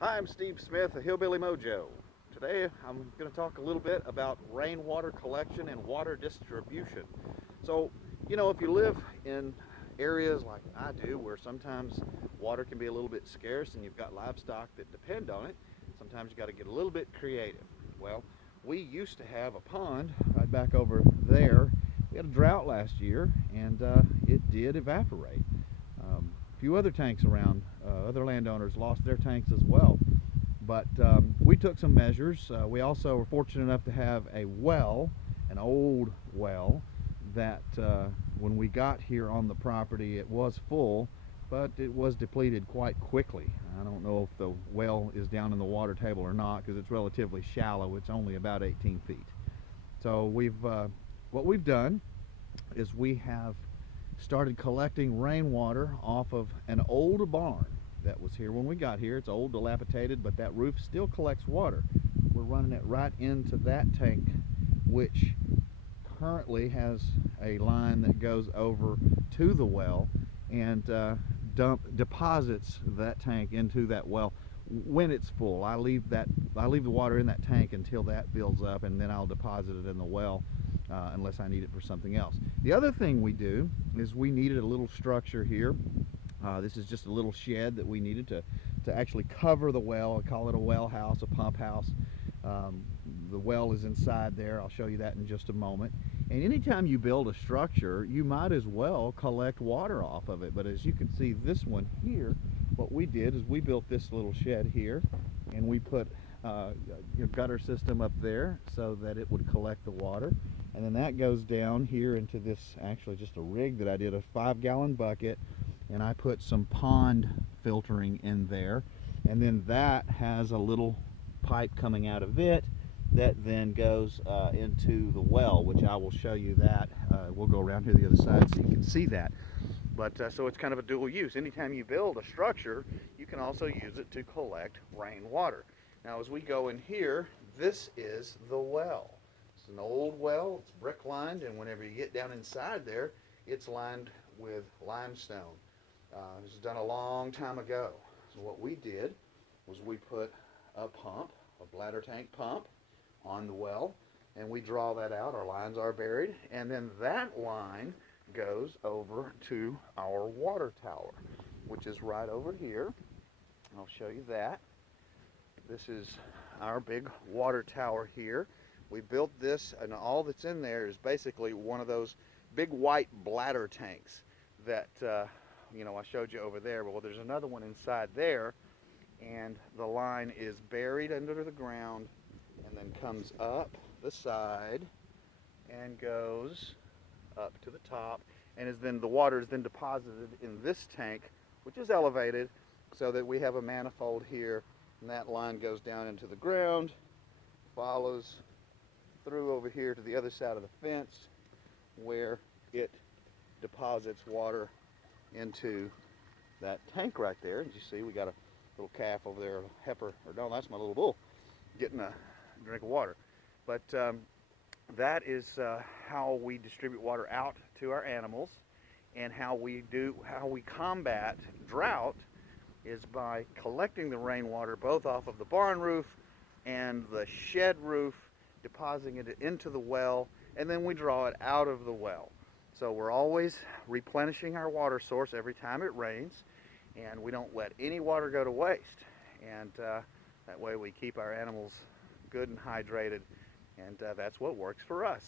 Hi, I'm Steve Smith of Hillbilly Mojo. Today I'm going to talk a little bit about rainwater collection and water distribution. So, if you live in areas like I do where sometimes water can be a little bit scarce and you've got livestock that depend on it, sometimes you got to get a little bit creative. Well, we used to have a pond right back over there. We had a drought last year and it did evaporate. A few other tanks around, other landowners lost their tanks as well. But we took some measures. We also were fortunate enough to have a well, an old well, that when we got here on the property it was full, but it was depleted quite quickly. I don't know if the well is down in the water table or not because it's relatively shallow. It's only about 18 feet. So what we've done is we have started collecting rainwater off of an old barn that was here when we got here. It's old, dilapidated, but that roof still collects water. We're running it right into that tank, which currently has a line that goes over to the well and deposits that tank into that well when it's full. I leave the water in that tank until that fills up, and then I'll deposit it in the well unless I need it for something else. The other thing we do is we needed a little structure here. This is just a little shed that we needed to actually cover the well. I call it a well house, a pump house. The well is inside there. I'll show you that in just a moment. And anytime you build a structure, you might as well collect water off of it. But as you can see, this one here, what we did is we built this little shed here, and we put a gutter system up there so that it would collect the water. And then that goes down here into this, actually just a rig that I did, a 5-gallon bucket, and I put some pond filtering in there, and then that has a little pipe coming out of it that then goes into the well, which I will show you that. We'll go around here the other side so you can see that. But so it's kind of a dual use. Anytime you build a structure, you can also use it to collect rainwater. Now as we go in here, this is the well. It's an old well, it's brick lined, and whenever you get down inside there, it's lined with limestone. This was done a long time ago. So what we did was we put a pump, a bladder tank pump, on the well, and we draw that out. Our lines are buried, and then that line goes over to our water tower, which is right over here. I'll show you that. This is our big water tower here. We built this, and all that's in there is basically one of those big white bladder tanks that I showed you over there. Well, there's another one inside there, and the line is buried under the ground and then comes up the side and goes up to the top, and the water is then deposited in this tank, which is elevated, so that we have a manifold here, and that line goes down into the ground, follows through over here to the other side of the fence, where it deposits water into that tank right there. As you see, we got a little calf over there, a heifer, or no, that's my little bull, getting a drink of water. But that is how we distribute water out to our animals, and how we combat drought is by collecting the rainwater both off of the barn roof and the shed roof, depositing it into the well, and then we draw it out of the well. So we're always replenishing our water source every time it rains, and we don't let any water go to waste. And that way we keep our animals good and hydrated, and that's what works for us.